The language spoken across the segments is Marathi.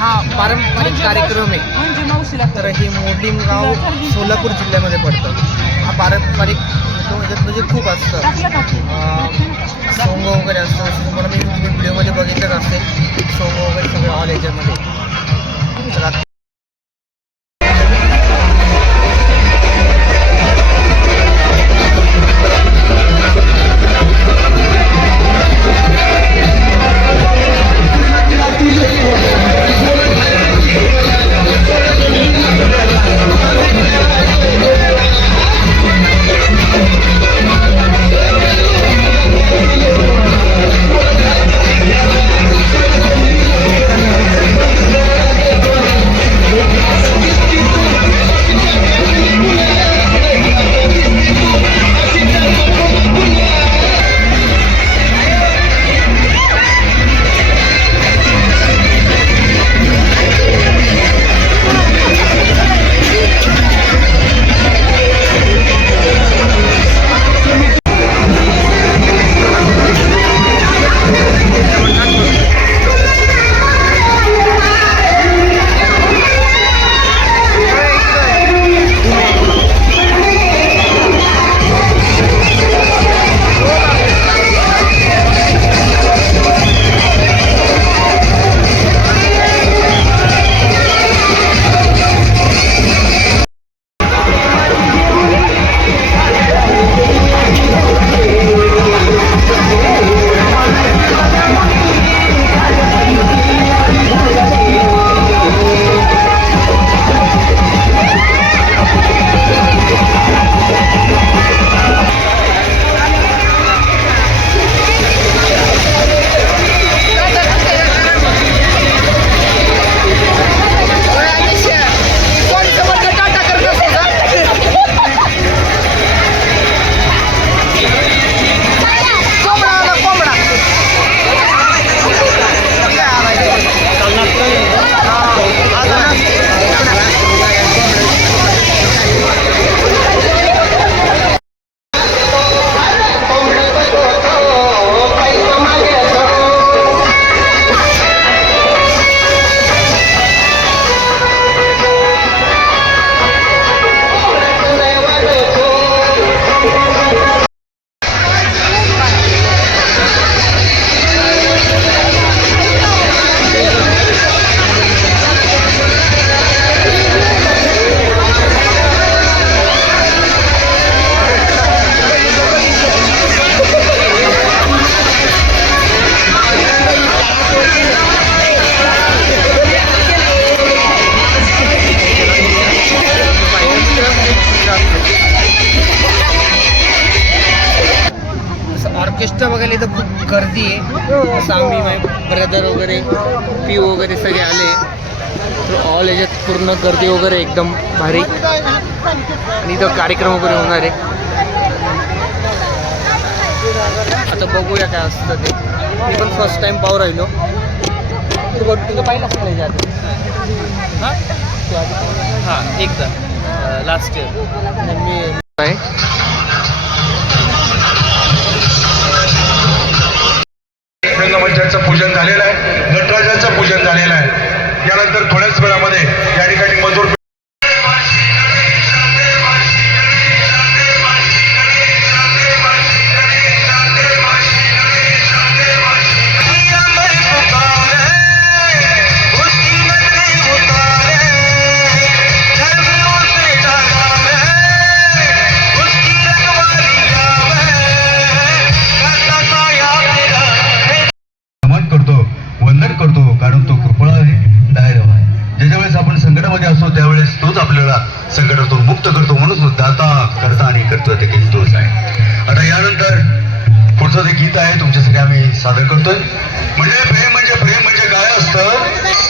हा पारंपरिक कार्यक्रम आहे. म्हणजे तर हे मोडलीम गाव सोलापूर जिल्ह्यामध्ये पडतं. हा पारंपरिक ह्याच्यात म्हणजे खूप असतं. सोंग वगैरे असतं. जसं तुम्हाला मी व्हिडिओमध्ये बघितलंच असेल. सोंग वगैरे सगळे ऑल याच्यामध्ये बघायला इथं खूप गर्दी आहे. असं आम्ही ब्रदर वगैरे पी वगैरे सगळे आले. तर ऑल याच्यात पूर्ण गर्दी वगैरे एकदम भारी. आणि इथं कार्यक्रम वगैरे होणार आहे. आता बघूया काय असतं ते. मी पण फर्स्ट टाइम पाहू राहिलो. तू बघ तुझं पाहिलं आधी हां एकदा. लास्ट इयर मी आहे संकटातून मुक्त करतो म्हणून दाता करता आणि करतो ते गीत तोच आहे. आता यानंतर पुढचं जे गीत आहे तुमच्यासाठी आम्ही सादर करतोय. म्हणजे प्रेम म्हणजे प्रेम म्हणजे काय असतं?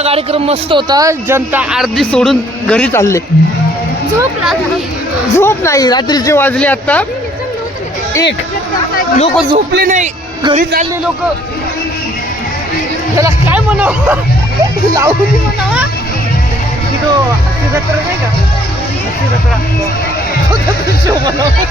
रात्रीचा कार्यक्रम मस्त होता. जनता अर्धी सोडून घरी चालले. झोप झोप नाही. रात्रीचे वाजले आता. एक. लोक झोपले नाही. घरी चालले लोक. त्याला काय म्हणावं? लावून नाही का? म्हणावा.